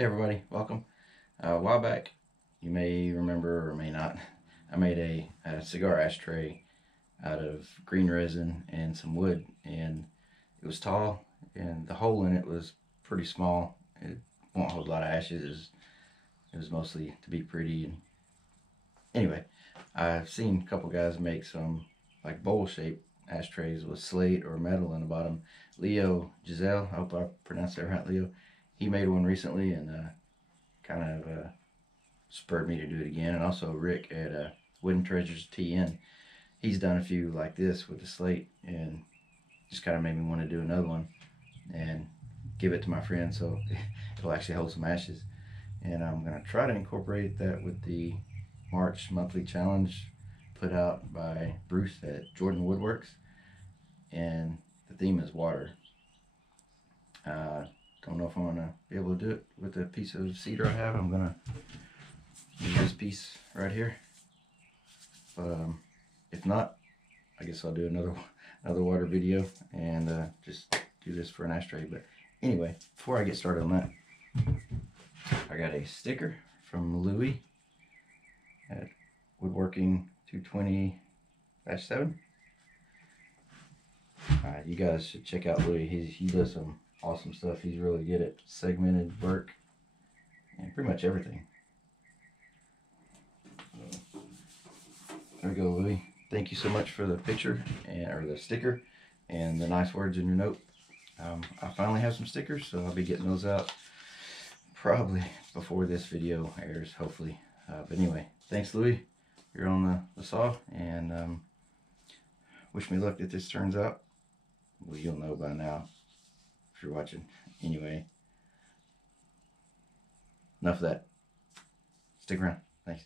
Hey everybody, welcome. A while back, you may remember or may not, I made a cigar ashtray out of green resin and some wood, and it was tall, and the hole in it was pretty small. It won't hold a lot of ashes. It was mostly to be pretty. And anyway, I've seen a couple guys make some like bowl-shaped ashtrays with slate or metal in the bottom. Leo Giselle, I hope I pronounced that right, Leo. He made one recently and kind of spurred me to do it again. And also Rick at Wooden Treasures TN, he's done a few like this with the slate, and just kind of made me want to do another one and give it to my friend so it'll actually hold some ashes. And I'm going to try to incorporate that with the March monthly challenge put out by Bruce at Jordan Woodworks, and the theme is water. Don't know if I'm gonna be able to do it with the piece of cedar I have. I'm gonna use this piece right here, but if not, I guess I'll do another water video and just do this for an ashtray. But anyway, before I get started on that, I got a sticker from Louis at Woodworking 220-7. You guys should check out Louis. He does some awesome stuff. He's really good at segmented work and pretty much everything. So, there we go, Louis. Thank you so much for the picture or the sticker and the nice words in your note. I finally have some stickers, so I'll be getting those out probably before this video airs, hopefully. But anyway, thanks, Louis. You're on the saw, and wish me luck that this turns out. Well, you'll know by now if you're watching. Anyway, enough of that. Stick around. Thanks.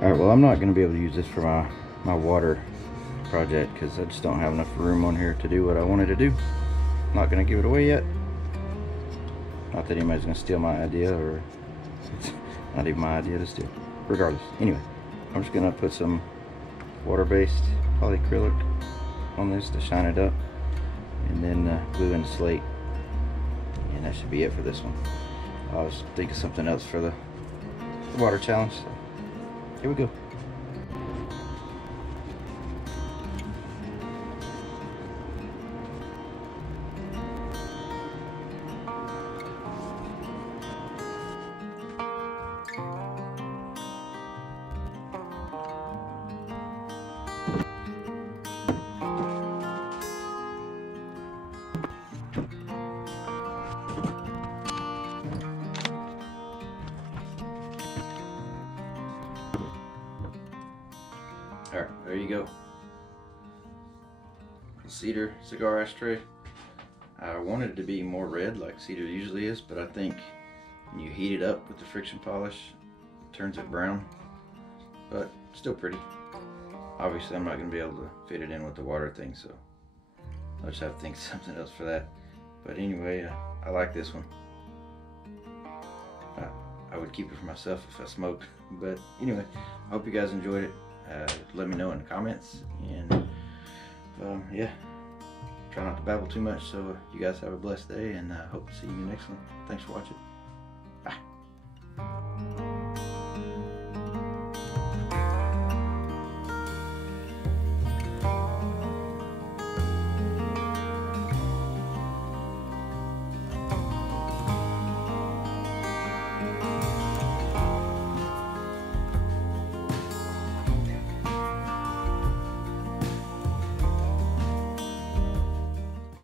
Alright, well, I'm not going to be able to use this for my water project because I just don't have enough room on here to do what I wanted to do. I'm not going to give it away yet. Not that anybody's going to steal my idea, or it's not even my idea to steal. Regardless. Anyway, I'm just going to put some water-based polyacrylic on this to shine it up, and then glue in Slate, and that should be it for this one. I was thinking of something else for the water challenge, so here we go. Alright, there you go. Cedar cigar ashtray. I wanted it to be more red like Cedar usually is, but I think when you heat it up with the friction polish, it turns it brown. But still pretty. Obviously I'm not going to be able to fit it in with the water thing, so I'll just have to think of something else for that. But anyway, I like this one. I would keep it for myself if I smoked. But anyway, I hope you guys enjoyed it. Let me know in the comments, and yeah, try not to babble too much. So you guys have a blessed day, and I hope to see you next one. Thanks for watching. Bye.